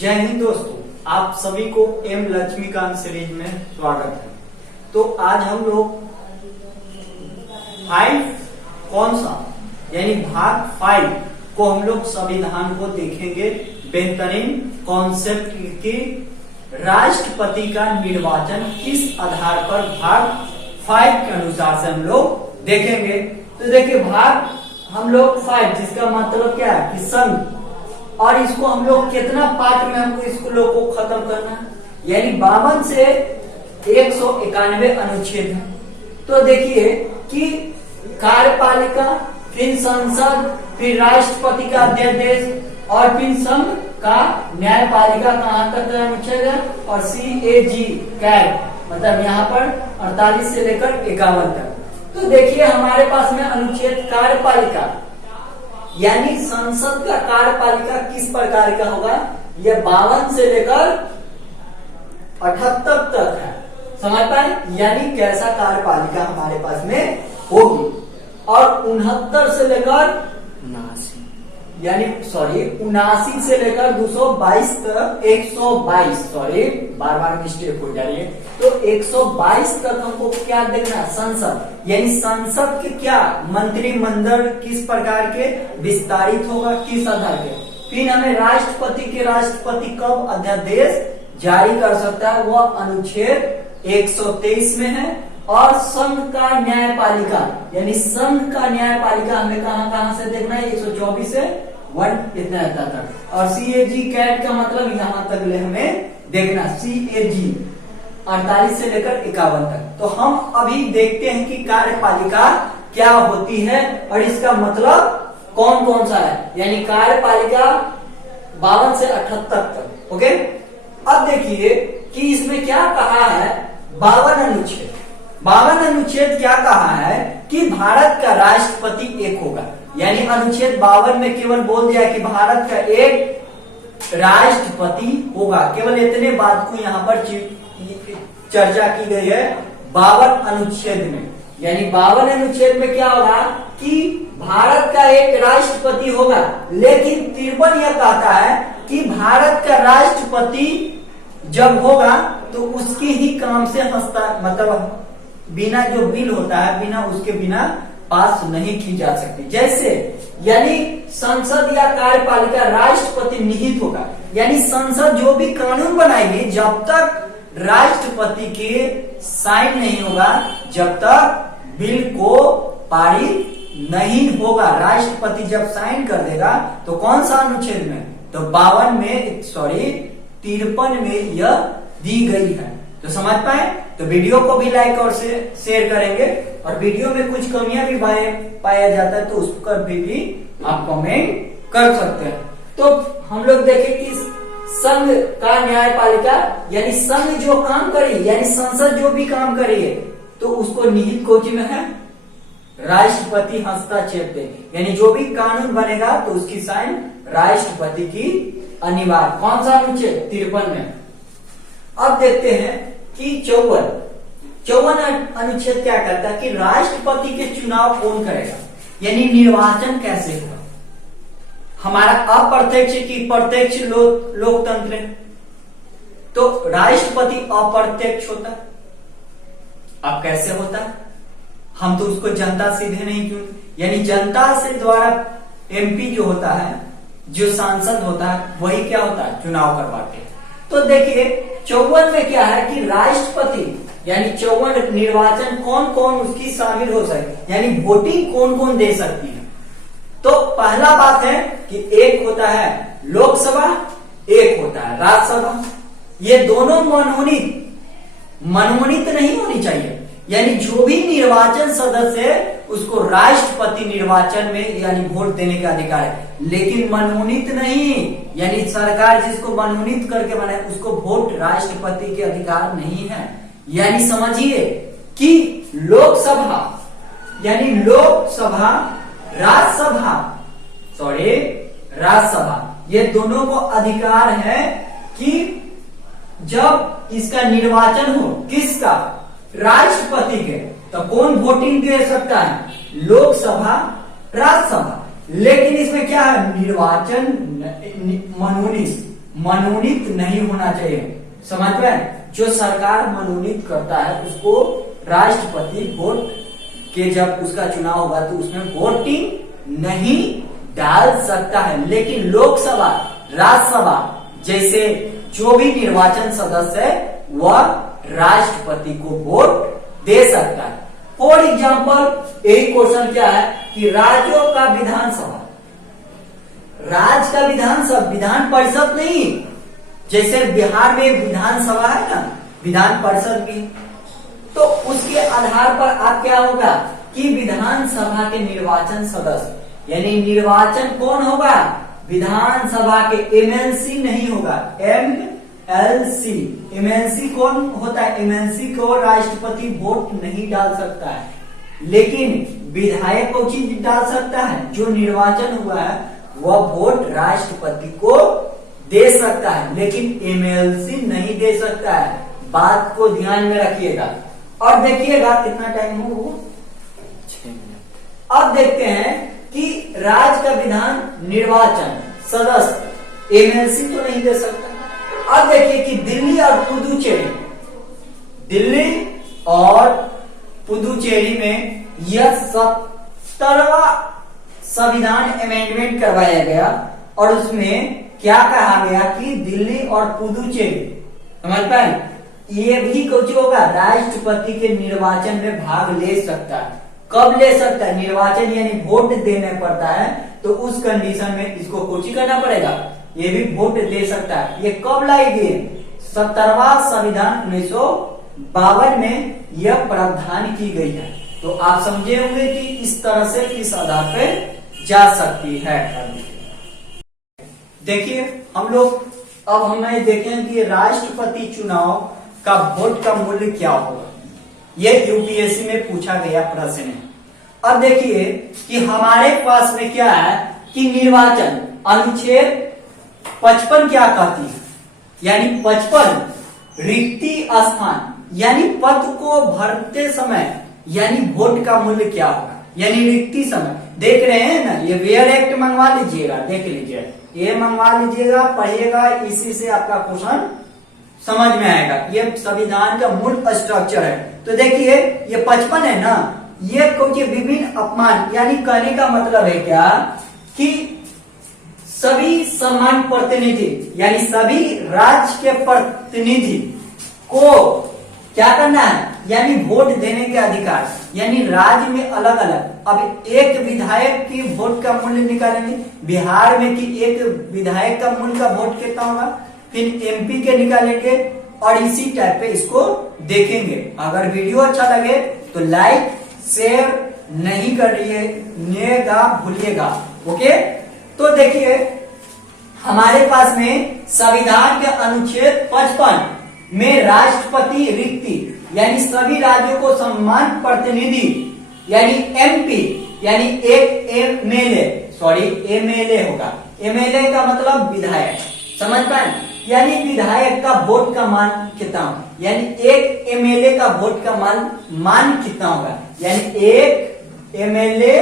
जय हिंद दोस्तों, आप सभी को एम लक्ष्मीकांत सीरीज में स्वागत है। तो आज हम लोग कौन सा यानी भाग 5 को हम लोग संविधान को देखेंगे। बेहतरीन कॉन्सेप्ट की राष्ट्रपति का निर्वाचन किस आधार पर भाग 5 के अनुसार से हम लोग देखेंगे। तो देखिए भाग हम लोग 5 जिसका मतलब क्या है कि संघ, और इसको हम लोग कितना पार्ट में हमको इसको लोग को खत्म करना है, यानी 52 से 191 अनुच्छेद है। तो देखिए कि कार्यपालिका, फिर संसद, फिर राष्ट्रपति का अध्यादेश और फिर संघ का न्यायपालिका कहां तक का अनुच्छेद है, और CAG कैग मतलब यहाँ पर 48 से लेकर 51 तक। तो देखिए हमारे पास में अनुच्छेद कार्यपालिका यानी संसद का कार्यपालिका किस प्रकार का होगा, यह 52 से लेकर 78 तक है। समझ पाए, यानी कैसा कार्यपालिका हमारे पास में होगी। और 69 से लेकर 79 से लेकर 222 तक 122 बार बार मिस्टेक हो जा रही है। तो 122 तक हमको क्या देखना, संसद यानी संसद के क्या मंत्रिमंडल किस प्रकार के विस्तारित होगा, किस आधार के। फिर हमें राष्ट्रपति कब अध्यादेश जारी कर सकता है, वह अनुच्छेद 123 में है। और संघ का न्यायपालिका यानी संघ का न्यायपालिका हमें कहां से देखना है, 124 से 1 इतना तक। और CAG कैट का मतलब यहां तक ले हमें देखना, CAG 48 से लेकर 51 तक। तो हम अभी देखते हैं कि कार्यपालिका क्या होती है और इसका मतलब कौन कौन सा है, यानी कार्यपालिका 52 से 78 तक। ओके, अब देखिए कि इसमें क्या कहा है, 52 अनुच्छेद क्या कहा है कि भारत का राष्ट्रपति एक होगा। यानी अनुच्छेद 52 में केवल बोल दिया कि भारत का एक राष्ट्रपति होगा। केवल इतने बात को यहाँ पर चर्चा की गई है 52 अनुच्छेद में। यानी 52 अनुच्छेद में क्या होगा कि भारत का एक राष्ट्रपति होगा। लेकिन 53 यह कहता है कि भारत का राष्ट्रपति जब होगा तो उसके ही काम से मतलब बिना जो बिल होता है बिना उसके बिना पास नहीं की जा सकती। जैसे यानी संसद या कार्यपालिका राष्ट्रपति निहित होगा, यानी संसद जो भी कानून बनाएगी जब तक राष्ट्रपति के साइन नहीं होगा, जब तक बिल को पारित नहीं होगा। राष्ट्रपति जब साइन कर देगा तो कौन सा अनुच्छेद में, तो 53 में यह दी गई है। तो समझ पाए, तो वीडियो को भी लाइक और शेयर करेंगे। और वीडियो में कुछ कमियां भी पाया जाता है तो उस पर भी आप कमेंट कर सकते हैं। तो हम लोग देखें कि संघ का न्यायपालिका यानी संघ जो काम करी यानी संसद जो भी काम करी है तो उसको निहित कोटि में है, राष्ट्रपति हस्ताक्षेप दे, यानी जो भी कानून बनेगा तो उसकी साइन राष्ट्रपति की अनिवार्य। कौन सा अनुच्छेद, 53 में। अब देखते हैं कि 54 अनुच्छेद क्या करता है कि राष्ट्रपति के चुनाव कौन करेगा, यानी निर्वाचन कैसे होगा। हमारा अप्रत्यक्ष की प्रत्यक्ष लोकतंत्र है, तो राष्ट्रपति अप्रत्यक्ष होता है। अब कैसे होता है, हम तो उसको जनता सीधे नहीं चुनते, यानी जनता से द्वारा MP जो होता है, जो सांसद होता है, वही क्या होता है, चुनाव करवाते हैं। तो देखिए 54 में क्या है कि राष्ट्रपति यानी 54 निर्वाचन कौन कौन उसकी शामिल हो सकती, यानी वोटिंग कौन कौन दे सकती है। तो पहला बात है कि एक होता है लोकसभा, एक होता है राज्यसभा। ये दोनों मनमोनित नहीं होनी चाहिए, यानी जो भी निर्वाचन सदस्य है उसको राष्ट्रपति निर्वाचन में यानी वोट देने का अधिकार है, लेकिन मनमोनित नहीं, यानी सरकार जिसको मनमोनित करके बनाए उसको वोट राष्ट्रपति के अधिकार नहीं है। यानी समझिए कि लोकसभा यानी राज्यसभा ये दोनों को अधिकार है कि जब इसका निर्वाचन हो, किसका, राष्ट्रपति के, तो कौन वोटिंग दे सकता है, लोकसभा, राज्यसभा। लेकिन इसमें क्या है, निर्वाचन मनमोनित मनोनीत नहीं होना चाहिए। समझ में? जो सरकार मनोनीत करता है उसको राष्ट्रपति वोट के जब उसका चुनाव होगा तो उसमें वोटिंग नहीं डाल सकता है। लेकिन लोकसभा, राज्यसभा जैसे जो भी निर्वाचन सदस्य है वह राष्ट्रपति को वोट दे सकता है। फॉर एग्जाम्पल यही क्वेश्चन क्या है कि राज्यों का विधानसभा, राज्य का विधानसभा, विधान परिषद नहीं, जैसे बिहार में विधानसभा है ना, विधान परिषद भी, तो उसके आधार पर आप क्या होगा कि विधानसभा के निर्वाचन सदस्य यानी निर्वाचन कौन होगा, विधानसभा के, एमएलसी नहीं होगा, एमएलसी, एमएलसी कौन होता है, एमएलसी को राष्ट्रपति वोट नहीं डाल सकता है, लेकिन विधायक को चीज डाल सकता है। जो निर्वाचन हुआ है वह वोट राष्ट्रपति को दे सकता है, लेकिन एमएलसी नहीं दे सकता है। बात को ध्यान में रखिएगा। और देखिएगा कितना टाइम हो, 6 मिनट। अब देखते हैं कि राज्य का विधान निर्वाचन सदस्य एमएलसी तो नहीं दे सकता। अब देखिए कि दिल्ली और पुदुचेरी, दिल्ली और पुदुचेरी में यह 70वां संविधान अमेंडमेंट करवाया गया और उसमें क्या कहा गया कि दिल्ली और पुदुचेरी, समझ पाए, ये भी कुछ होगा, राष्ट्रपति के निर्वाचन में भाग ले सकता है। कब ले सकता है? निर्वाचन यानी वोट देने पड़ता है, तो उस कंडीशन में इसको कुछ ही करना पड़ेगा, ये भी वोट दे सकता है। ये कब लाई गई? 70वां संविधान 1952 में यह प्रावधान की गई है। तो आप समझे होंगे कि इस तरह से किस आधार पे जा सकती है। देखिए हम लोग अब हमें देखें कि राष्ट्रपति चुनाव का वोट का मूल्य क्या होगा। यह यूपीएससी में पूछा गया प्रश्न है। अब देखिए कि हमारे पास में क्या है कि निर्वाचन अनुच्छेद 55 क्या कहती है, यानी 55 रिक्ति स्थान, यानी पद को भरते समय यानी वोट का मूल्य क्या होगा, यानी रिक्ति समय। देख रहे हैं ना, ये वेयर एक्ट मंगवा लीजिएगा, देख लीजिए, ये मंगवा लीजिएगा, पढ़िएगा, इसी से आपका क्वेश्चन समझ में आएगा। ये संविधान का मूल स्ट्रक्चर है। तो देखिए ये 55 है ना, ये कुछ विभिन्न अपमान, यानी कहने का मतलब है क्या कि सभी समान प्रतिनिधि यानी सभी राज्य के प्रतिनिधि को क्या करना है, यानी वोट देने के अधिकार, यानी राज्य में अलग अलग। अब एक विधायक की वोट का मूल्य निकालेंगे, बिहार में कि एक विधायक का मूल्य का वोट कितना होगा, फिर एमपी के निकालेंगे और इसी टाइप पे इसको देखेंगे। अगर वीडियो अच्छा लगे तो लाइक शेयर नहीं करिएगा, भूलिएगा। ओके, तो देखिए हमारे पास में संविधान के अनुच्छेद 55 में राष्ट्रपति रिक्ति यानी सभी राज्यों को समान प्रतिनिधि यानी एमपी यानी एक एमएलए होगा। एमएलए का मतलब विधायक, समझ पाए, यानी विधायक का वोट का मान कितना होगा, यानी एक एमएलए का वोट का मान कितना होगा, यानी एक एमएलए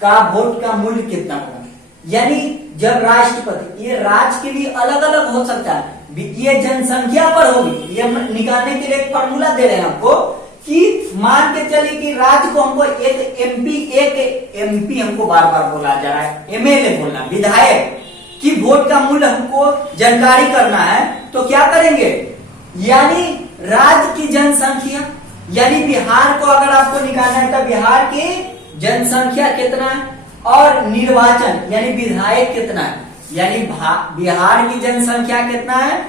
का वोट का मूल्य कितना होगा। यानी जब राष्ट्रपति, ये राज्य के लिए अलग अलग हो सकता है, ये जनसंख्या पर होगी। ये निकालने के लिए एक फॉर्मूला दे रहे हैं आपको कि मान के चलिए कि राज्य को हमको एक एमपी हमको बार बार बोला जा रहा है, एमएलए बोलना, विधायक की वोट का मूल्य हमको जानकारी करना है, तो क्या करेंगे, यानी राज्य की जनसंख्या, यानी बिहार को अगर आपको निकालना है तो बिहार की जनसंख्या कितना है और निर्वाचन यानी विधायक कितना है, यानी बिहार की जनसंख्या कितना है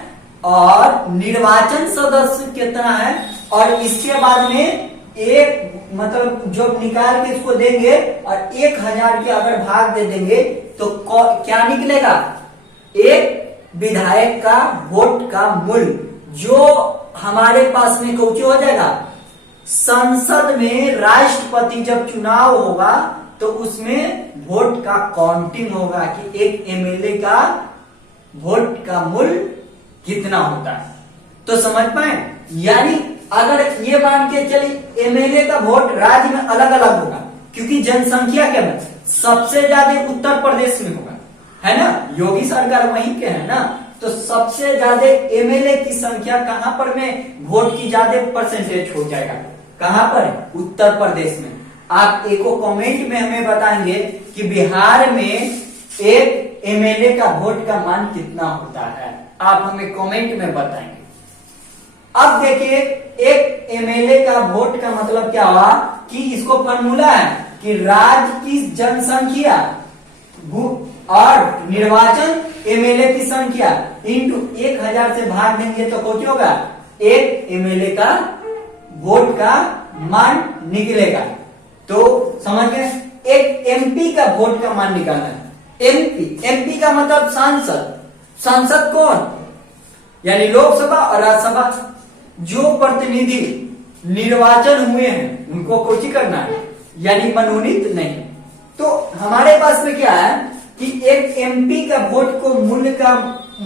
और निर्वाचन सदस्य कितना है, और इसके बाद में एक मतलब जो निकाल के इसको देंगे और 1000 के अगर भाग दे देंगे तो क्या निकलेगा, एक विधायक का वोट का मूल्य जो हमारे पास में कुछ हो जाएगा। संसद में राष्ट्रपति जब चुनाव होगा तो उसमें वोट का काउंटिंग होगा कि एक एमएलए का वोट का मूल्य कितना होता है। तो समझ पाए, यानी अगर ये मान के चलिए एमएलए का वोट राज्य में अलग अलग होगा क्योंकि जनसंख्या के में सबसे ज्यादा उत्तर प्रदेश में होगा, है ना, योगी सरकार वहीं के है ना। तो सबसे ज्यादा एमएलए की संख्या कहां पर में वोट की ज्यादा परसेंटेज हो जाएगा, कहां पर, उत्तर प्रदेश में। आप एको कमेंट में हमें बताएंगे कि बिहार में एक एमएलए का वोट का मान कितना होता है, आप हमें कमेंट में बताएंगे। अब देखिए एक एमएलए का वोट का मतलब क्या हुआ कि इसको फॉर्मूला है कि राज्य की जनसंख्या और निर्वाचन एमएलए की संख्या इंटू 1000 से भाग देंगे तो कुछ होगा, एक एमएलए का वोट का मान निकलेगा। तो समझ गए, एक एमपी का वोट का मान निकालना है। एमपी का मतलब सांसद, सांसद कौन, यानी लोकसभा और राज्यसभा जो प्रतिनिधि निर्वाचन हुए हैं उनको कोची करना है, यानी मनोनीत नहीं। तो हमारे पास में क्या है कि एक एमपी का वोट को मूल्य का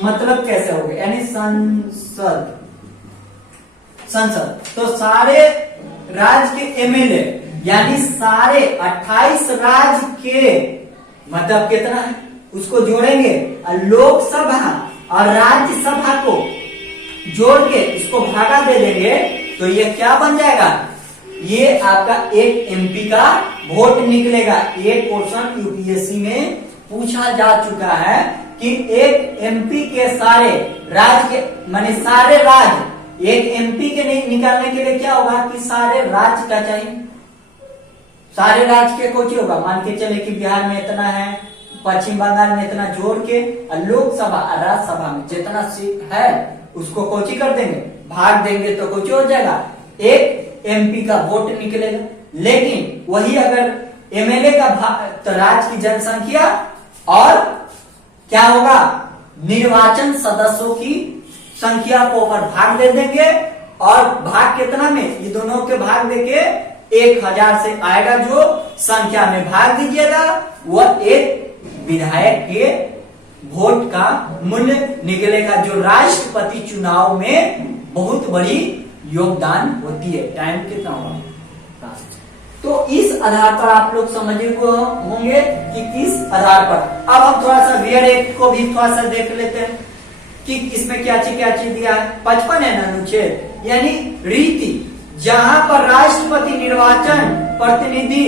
मतलब कैसे होगा, यानी संसद, संसद। तो सारे राज्य के एमएलए यानी सारे 28 राज्य के मतलब कितना है उसको जोड़ेंगे और लोकसभा और राज्यसभा को जोड़ के इसको भागा दे देंगे तो ये क्या बन जाएगा, ये आपका एक एमपी का वोट निकलेगा। ये क्वेश्चन यूपीएससी में पूछा जा चुका है कि एक एमपी के सारे राज्य के माने सारे राज्य एक एमपी के निकालने के लिए क्या होगा कि सारे राज्य का चाहिए, सारे राज्य के कोची होगा, मान के चले कि बिहार में इतना है, पश्चिम बंगाल में इतना, जोड़ के लोकसभा और राज्यसभा में जितना सीट है उसको कोची कर देंगे, भाग देंगे तो कोची हो जाएगा, एक एमपी का वोट निकलेगा। लेकिन वही अगर एमएलए का तो राज्य की जनसंख्या और क्या होगा, निर्वाचन सदस्यों की संख्या को ऊपर भाग दे देंगे और भाग कितना में, ये दोनों के भाग देके 1000 से आएगा, जो संख्या में भाग दीजिएगा वह एक विधायक के वोट का मूल्य निकलेगा, जो राष्ट्रपति चुनाव में बहुत बड़ी योगदान होती है। टाइम कितना होगा, तो इस आधार पर आप लोग समझे होंगे कि किस आधार पर। अब हम थोड़ा सा वेयर एक्ट को भी थोड़ा सा देख लेते हैं कि इसमें क्या चीज दिया है। 55 है ना अनुच्छेद, यानी रीति जहां पर राष्ट्रपति निर्वाचन प्रतिनिधि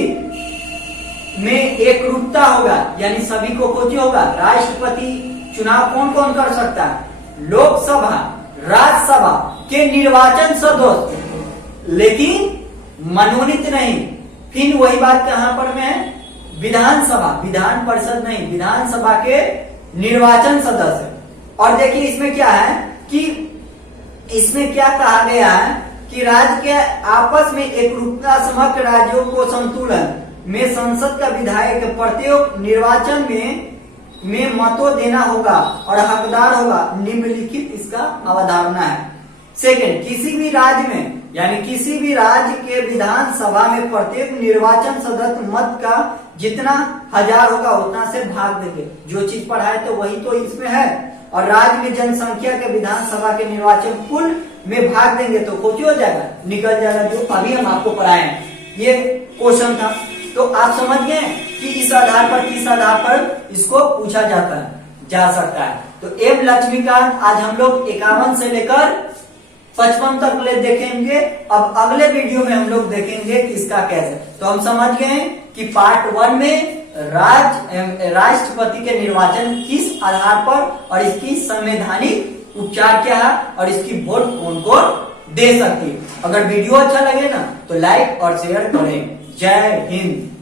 में एकरूपता होगा, यानी सभी को कोची होगा, राष्ट्रपति चुनाव कौन कौन कर सकता है, लोकसभा राज्यसभा के निर्वाचन सदस्य, लेकिन मनोनीत नहीं। फिर वही बात कहां पर में है, विधानसभा, विधान परिषद नहीं, विधानसभा के निर्वाचन सदस्य। और देखिए इसमें क्या है कि इसमें क्या कहा गया है कि राज्य के आपस में एकरूपता, समग्र राज्यों को संतुलन में संसद का विधायक प्रत्येक निर्वाचन में मतों देना होगा और हकदार होगा, निम्नलिखित इसका अवधारणा है। सेकंड, किसी भी राज्य में यानी किसी भी राज्य के विधानसभा में प्रत्येक निर्वाचन सदस्य मत का जितना 1000 होगा उतना से भाग देंगे। जो चीज पढ़ाए तो वही तो इसमें है। और राज्य में जनसंख्या के विधानसभा के निर्वाचन कुल में भाग देंगे तो कुछ हो जाएगा, निकल जाएगा, जो अभी हम आपको पढ़ाए हैं। ये क्वेश्चन था, तो आप समझ गए कि इस आधार पर, किस आधार पर इसको पूछा जा सकता है। तो एम लक्ष्मीकांत आज हम लोग 51 से लेकर 55 तक ले देखेंगे। अब अगले वीडियो में हम लोग देखेंगे कि इसका कैसे। तो हम समझ गए कि पार्ट 1 में राष्ट्रपति के निर्वाचन किस आधार पर और इसकी संवैधानिक उपचार क्या है और इसकी वोट कौन कौन दे सकती है। अगर वीडियो अच्छा लगे ना तो लाइक और शेयर करें। जय हिंद।